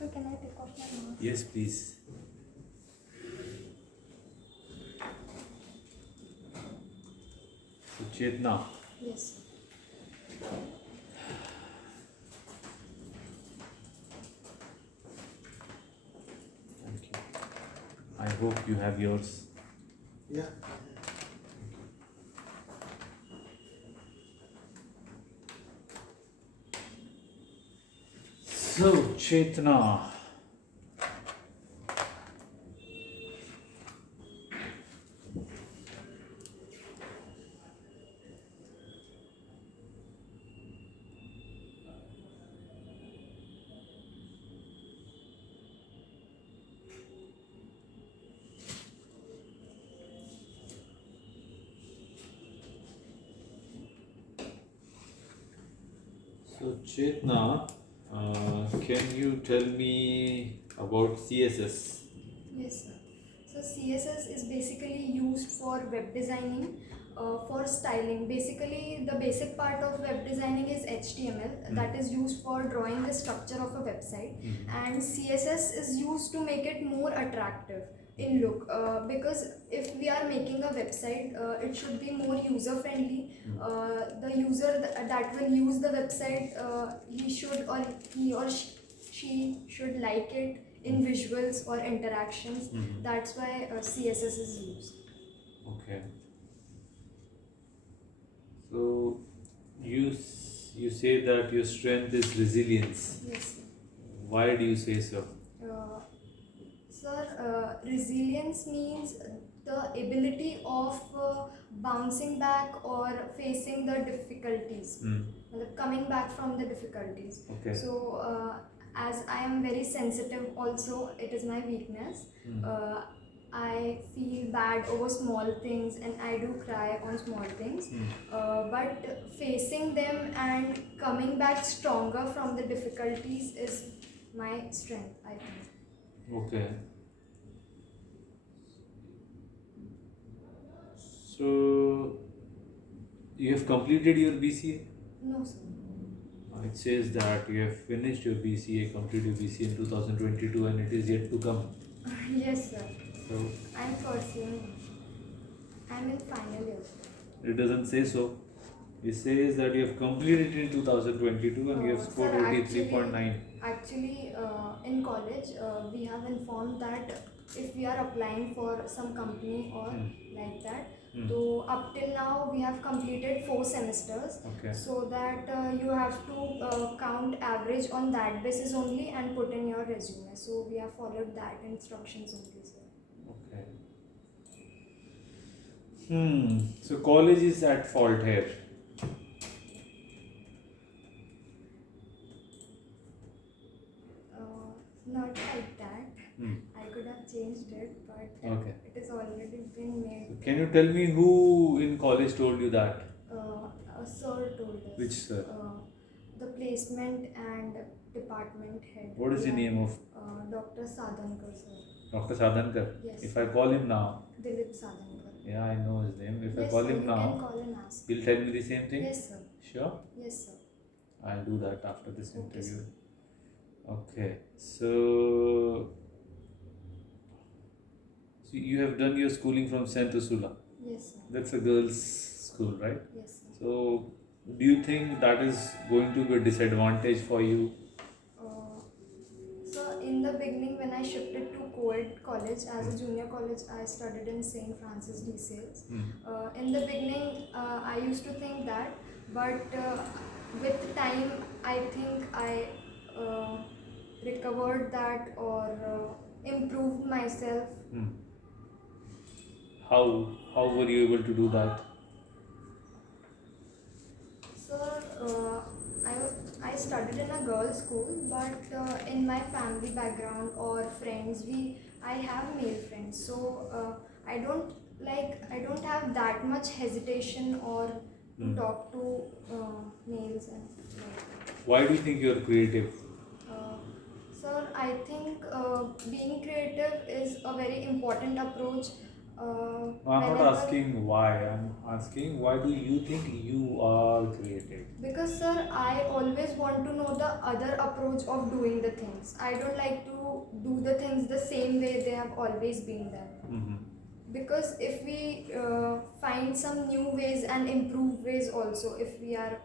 So can I take off my mask? Yes, please. So, Chetna, Yes. thank you. I hope you have yours. Yeah. So, Chetna, can you tell me about CSS? Yes, sir. So CSS is basically used for web designing, for styling. Basically, the basic part of web designing is HTML that is used for drawing the structure of a website, and CSS is used to make it more attractive in look. Because if we are making a website, it should be more user friendly. The user that will use the website, he or she should like it in visuals or interactions. That's why CSS is used. Okay. So, you say that your strength is resilience. Yes. Why do you say so? Uh, Sir, resilience means the ability of bouncing back or facing the difficulties, coming back from the difficulties. Okay. So, as I am very sensitive, also it is my weakness. Uh, I feel bad over small things and I do cry on small things. But facing them and coming back stronger from the difficulties is my strength, I think. Okay. So, you have completed your BCA? No, sir. It says that you have finished your BCA, completed your BCA in 2022 and it is yet to come. Yes, sir. So, I'm pursuing. I'm in final year. it doesn't say so. It says that you have completed it in 2022 and you have scored Sir, OT 3.9. actually, in college, we have informed that if we are applying for some company or like that, so up till now we have completed 4 semesters. Okay. So that you have to count average on that basis only and put in your resume. So we have followed that instructions only, sir. Okay. So college is at fault here. Not like that. I could have changed it, but Okay. it has already been made. Can you tell me who in college told you that? A sir told us. Which sir? The placement and department head. What is the name of Dr. Sadhankar, sir. Dr. Sadhankar? Yes. If I call him now, Dilip Sadhankar. yeah, I know his name. If I Yes, call sir, him you now, can call and ask. he'll tell me the same thing? Yes, sir. Sure? Yes, sir. I'll do that after this Okay, interview. sir. Okay. So you have done your schooling from Saint Ursula. Yes, sir. That's a girls' school, right? Yes, sir. So do you think that is going to be a disadvantage for you? So in the beginning, when I shifted to co-ed college as a junior college, I studied in St. Francis de Sales. In the beginning, I used to think that, but with time, I think I recovered that or improved myself. How were you able to do that? Sir, I studied in a girls' school, but in my family background or friends, I have male friends, so I don't have that much hesitation or to talk to males and like that. Why do you think you're creative? Sir, I think being creative is a very important approach No, I'm not whenever, asking why. I'm asking why do you think you are creative? because sir, I always want to know the other approach of doing the things. I don't like to do the things the same way they have always been done. Mm-hmm. Because if we find some new ways and improved ways also, if we are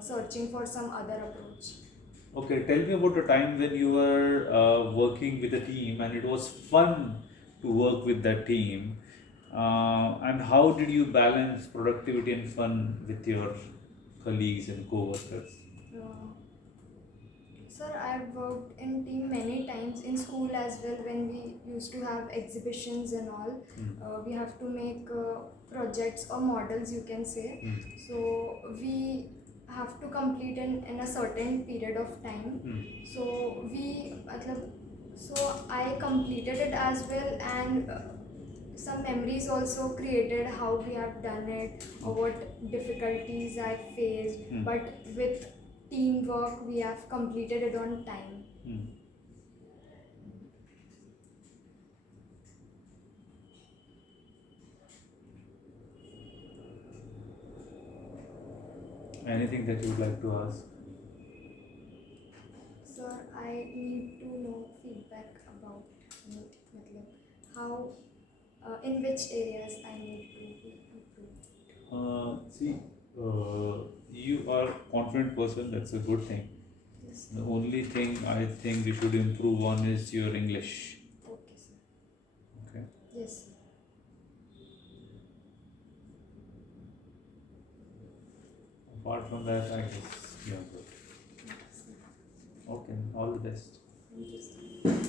searching for some other approach. Okay, tell me about a time when you were working with a team and it was fun to work with that team. And how did you balance productivity and fun with your colleagues and co-workers? Uh, Sir, I've worked in team many times in school as well when we used to have exhibitions and all. We have to make projects or models, you can say. Mm. So we have to complete in a certain period of time. Mm. So so I completed it as well, and some memories also created how we have done it or what difficulties I faced. Mm. But with teamwork, we have completed it on time. Mm. Anything that you would like to ask? Sir, I need to know feedback about me, how, in which areas I need to be improved. See, you are a confident person, that's a good thing. Yes. The only thing I think you should improve on is your English. Okay, sir. Okay. Yes, sir. Apart from that, I guess you are good. Yes, sir. Okay, all the best. Thank you, sir.